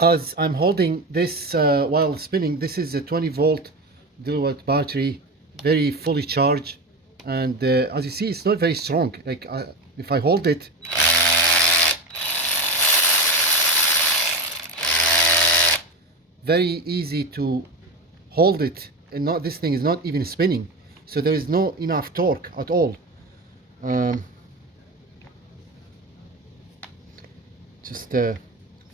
As I'm holding this while spinning, this is a 20-volt Dewalt battery, very fully charged, and as you see, it's not very strong. Like if I hold it, very easy to hold it, and not, this thing is not even spinning, so there is no enough torque at all.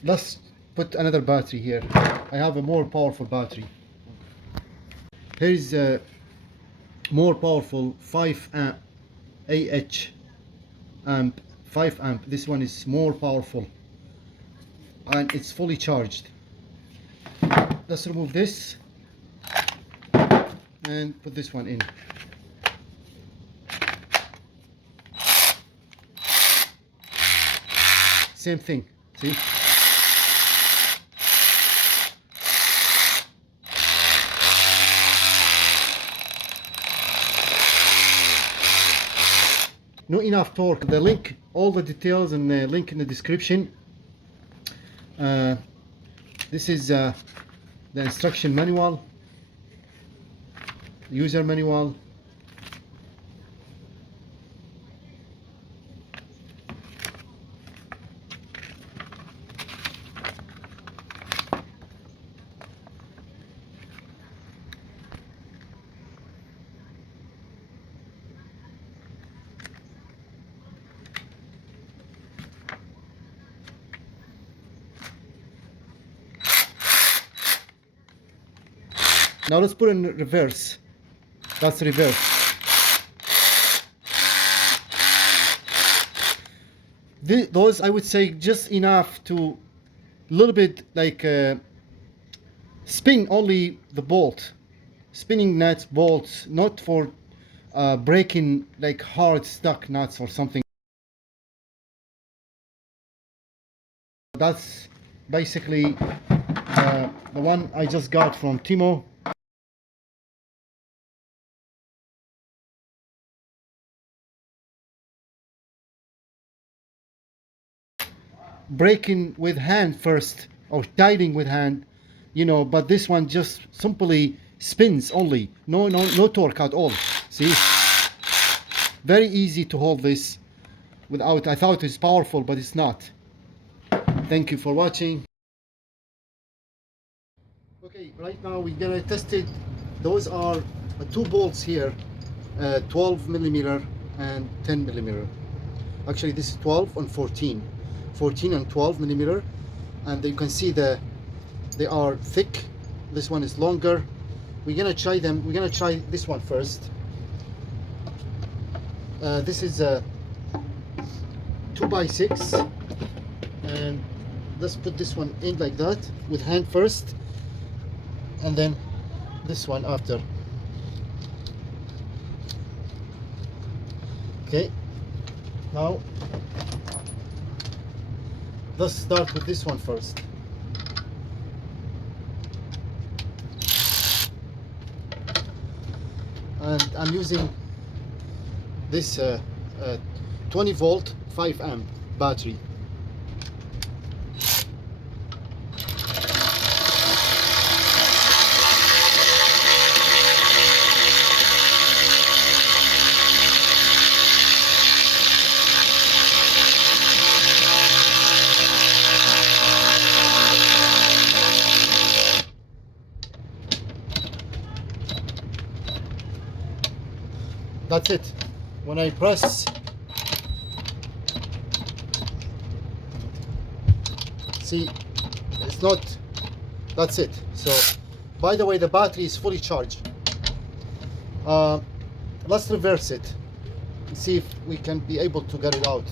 Let's put another battery here. I have a more powerful battery. Here's a more powerful 5 amp amp 5 amp. This one is more powerful and it's fully charged. Let's remove this and put this one in. Same thing, see? Not enough torque. The link, all the details, and the link in the description. This is the instruction manual, user manual. Now let's put in reverse. That's reverse. Those I would say just enough to a little bit like spin only the bolt, spinning nuts, bolts, not for breaking like hard stuck nuts or something. That's basically the one I just got from Temu. Breaking with hand first, or tightening with hand, you know, but this one just simply spins only, no torque at all. See, very easy to hold this without. I thought it's powerful, but it's not. Thank you for watching. Okay, right now we're gonna test it. Those are two bolts here, 12mm and 10mm. Actually, this is 12 and 14 and 12mm, and you can see they are thick. This one is longer. We're gonna try them. We're gonna try this one first. This is a 2x6, and let's put this one in like that with hand first, and then this one after. Okay, now let's start with this one first. And I'm using this 20 volt 5 amp battery. That's it. When I press, see, it's not, that's it. So, by the way, the battery is fully charged. Let's reverse it and see if we can be able to get it out.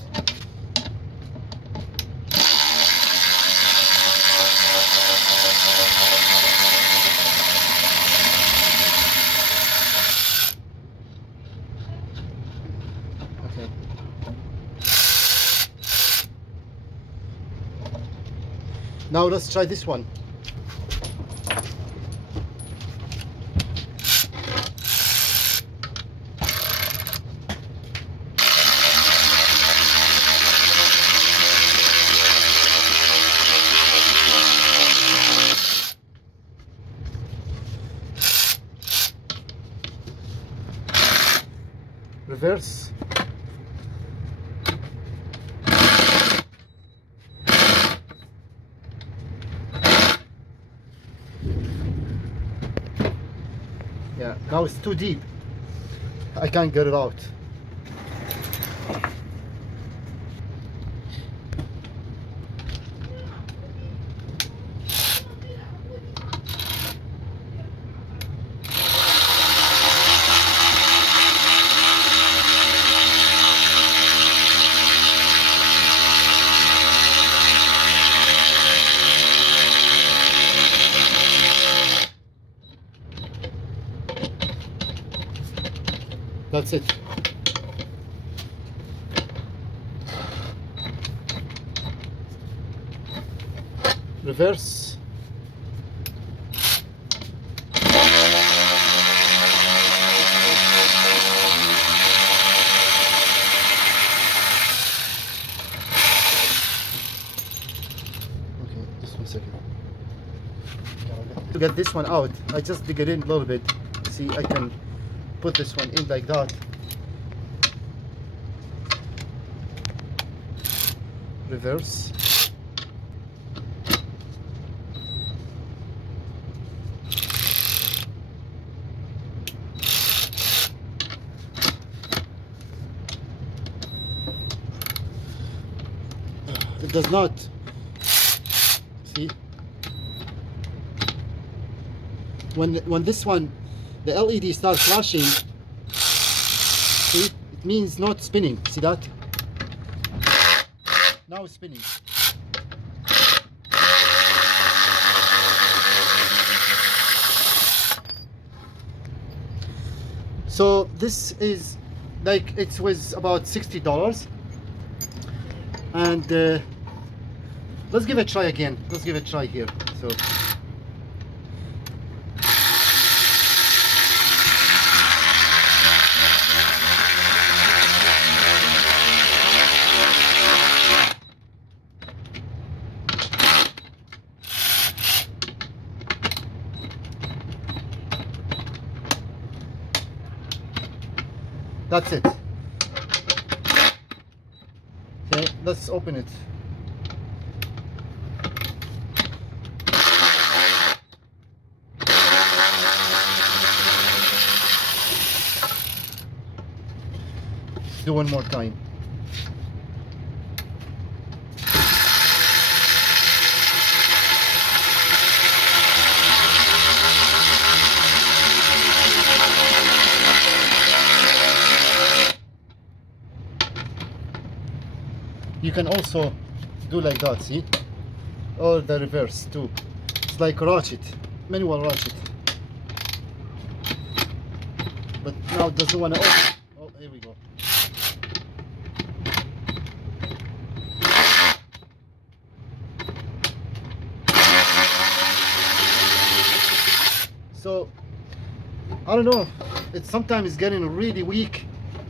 Okay. Now let's try this one. Reverse. Yeah, now it's too deep. I can't get it out. That's it. Reverse. Okay, just 1 second. To get this one out, I just dig it in a little bit. See, I can put this one in like that. Reverse. It does not. See? When this one, the LED starts flashing, see, it means not spinning. See that? Now it's spinning. So this is like, it was about $60, and let's give it a try again. Let's give it a try here. So. That's it. Okay, let's open it. Do one more time. You can also do like that, see? Or the reverse too. It's like a ratchet, manual ratchet. But now it doesn't want to open. Oh, here we go. I don't know, it's sometimes getting really weak,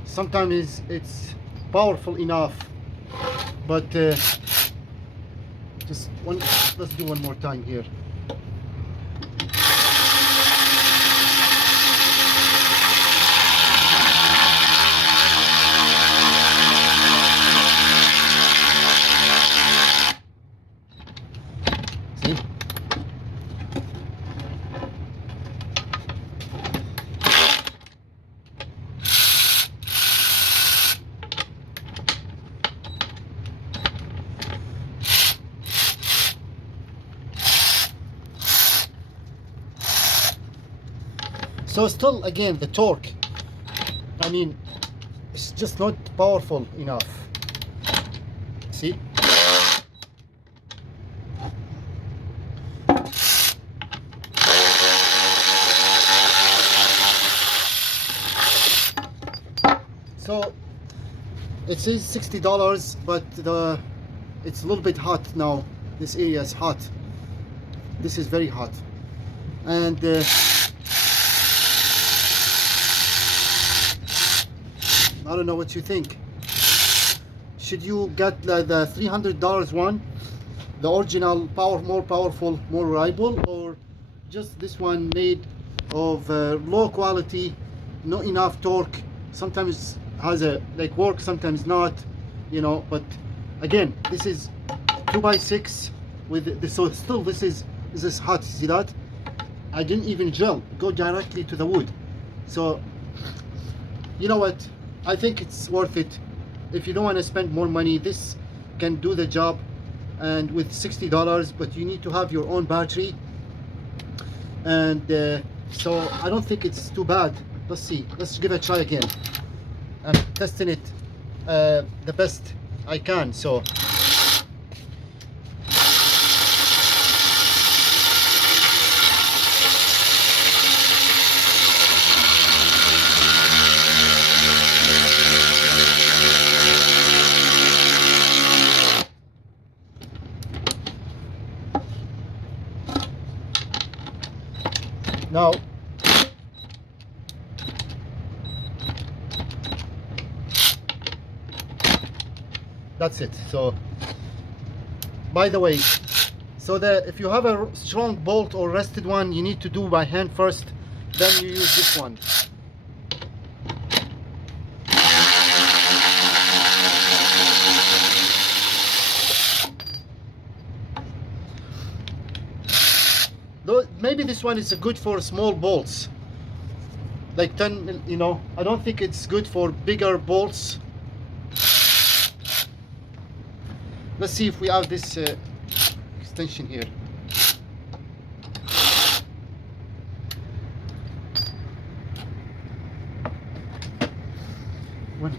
sometimes it's powerful enough, but just one, let's do one more time here. See? So still, again, the torque, I mean, it's just not powerful enough. See? So it says $60, but it's a little bit hot now. This area is hot. This is very hot, and I don't know what you think. Should you get the $300 one, the original more powerful, more reliable, or just this one made of low quality, not enough torque, sometimes has a like work, sometimes not, you know? But again, this is 2x6 with this, so still this is hot. See that? I didn't even drill, go directly to the wood. So you know what, I think it's worth it. If you don't want to spend more money, this can do the job, and with $60, but you need to have your own battery, and so I don't think it's too bad. Let's see, let's give it a try again. I'm testing it the best I can. So now that's it. So by the way, so that if you have a strong bolt or rusted one, you need to do by hand first, then you use this one. Though maybe this one is good for small bolts, like 10, you know. I don't think it's good for bigger bolts. Let's see if we have this extension here. One.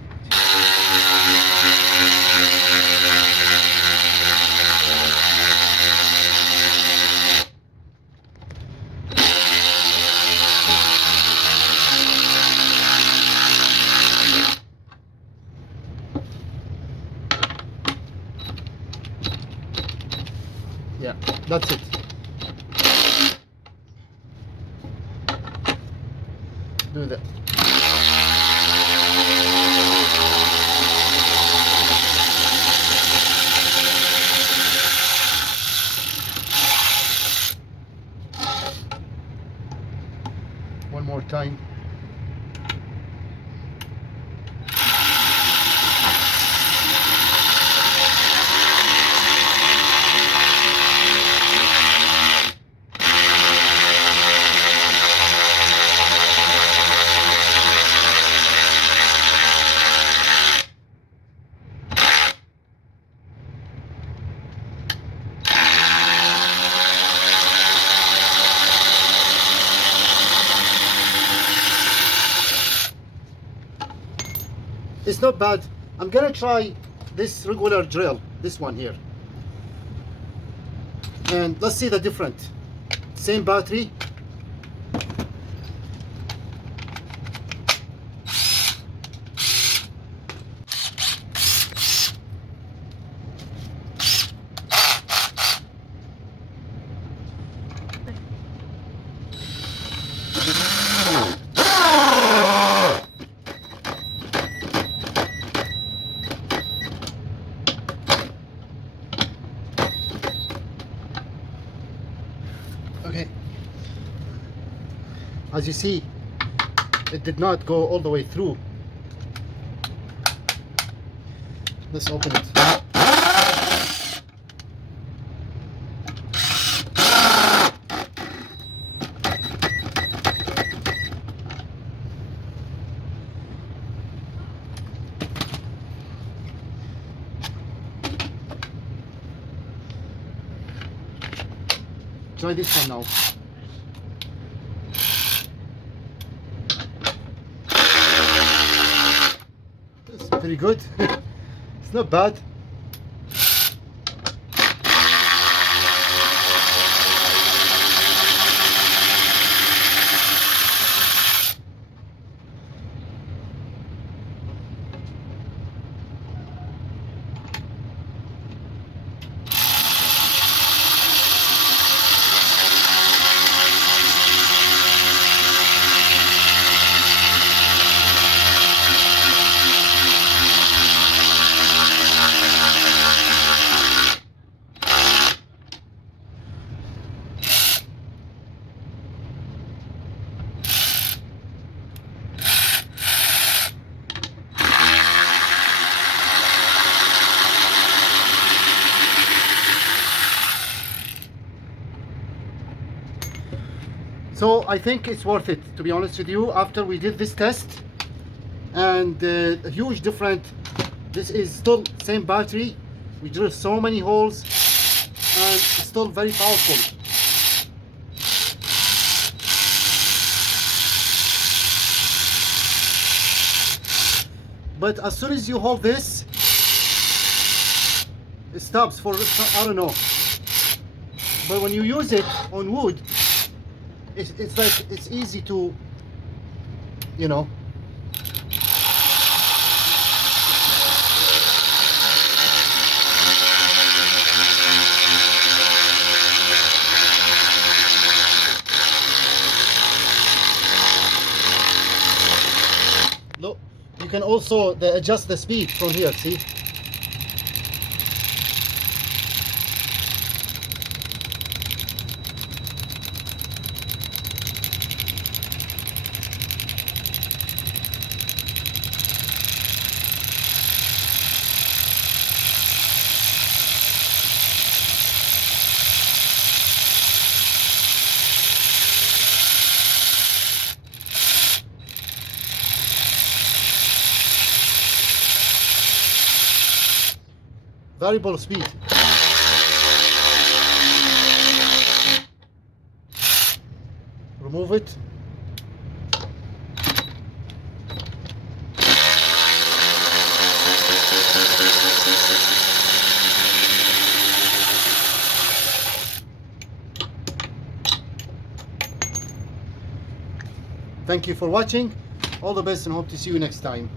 Yeah, that's it. Do that. One more time. It's not bad. I'm gonna try this regular drill, this one here, and let's see the difference. Same battery. Okay. As you see, it did not go all the way through. Let's open it. Try this one now. It's pretty good. It's not bad. So I think it's worth it, to be honest with you, after we did this test. And a huge difference. This is still same battery. We drilled so many holes and it's still very powerful. But as soon as you hold this, it stops for, I don't know. But when you use it on wood, it's like, it's easy to, you know. Look, you can also adjust the speed from here, see? Variable speed. Remove it. Thank you for watching. All the best and hope to see you next time.